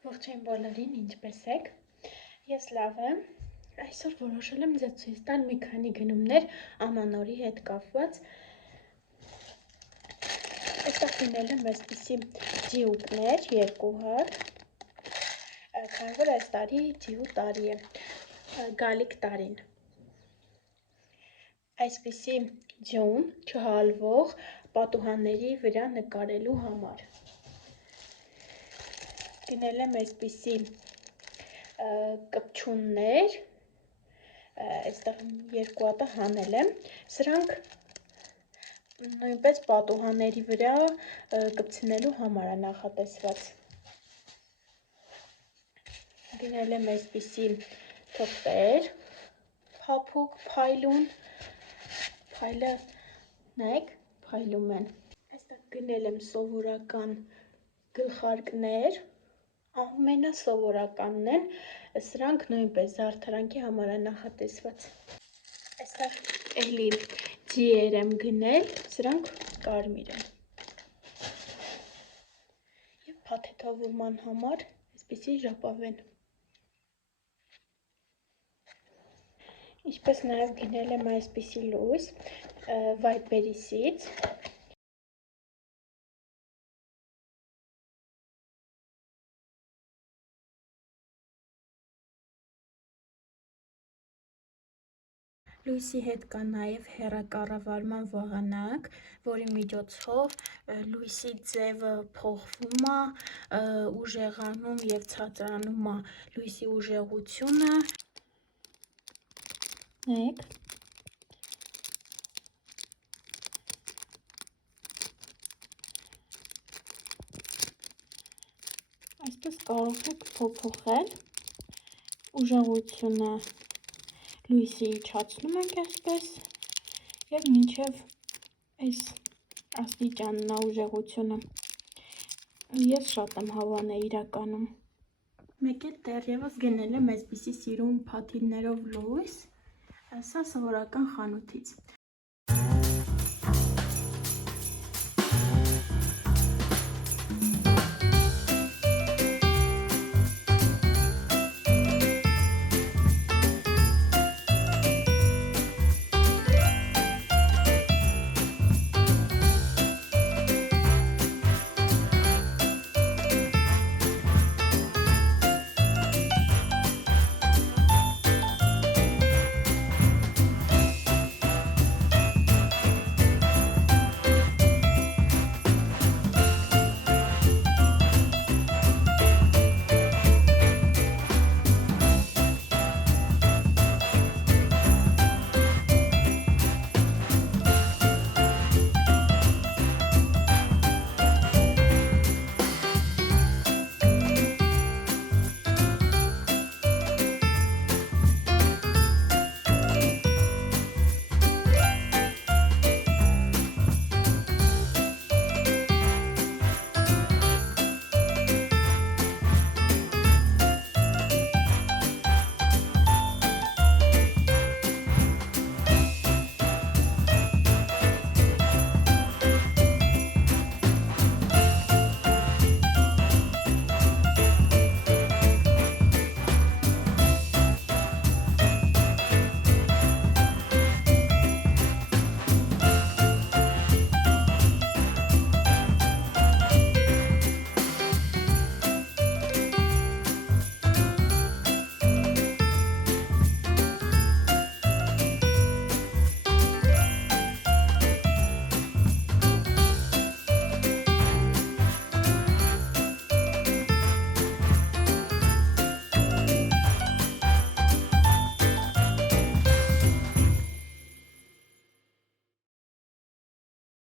Ողջույն բոլորին, ինչպես եք։ Ես լավ եմ։ Այսօր որոշել եմ ձեզ ցույց տալ մի քանի գնումներ ամանորի հետ կապված։ Այստեղ գնել եմ այսպիսի ջիուկներ, երկու հատ, քանի որ այս տարի ջիու տարի է, գալիք տարին։ Այսպիսի ջում չհալվող պատուհանների վրա նկարելու համար։ Գնել եմ այսպիսի կպչուններ, այստեղ երկու հատը հանել եմ, սրանք նույնպես պատուհանների վրա կպցնելու համար է նախատեսված։ Գնել եմ այսպիսի թղթեր, փափուկ, փայլուն, փայլը նայեք, փայլում են։ Այստեղ գնել եմ սովորական գլխարկներ, ամենասովորականն են, սրանք նույնպես զարդարանքի համար է նախատեսված։ Այստեղ էլի ջիեր եմ գնել, սրանք կարմիր են։ Եվ փաթեթավորման համար այսպիսի ժապավեն։ Ինչպես նաև գնել եմ այսպիսի լույս Վայբերիսից։ Լույսի հետ կա նաև հեռակառավարման վահանակ, որի միջոցով լույսի ձևը փոխվում է, ուժեղանում և ցածրանում է լույսի ուժեղությունը։ Նայեք։ Այսպես կարող եք փոփոխել ուժեղությունը, լույսի իջացնում ենք այսպես և մինչև այս աստիճանն է ուժեղությունը։ Ես շատ եմ հավանել իրականում։ Մեկ էլ դեռևս գնել եմ այսպիսի սիրուն փաթիլներով լույս, սա սովորական խանութից։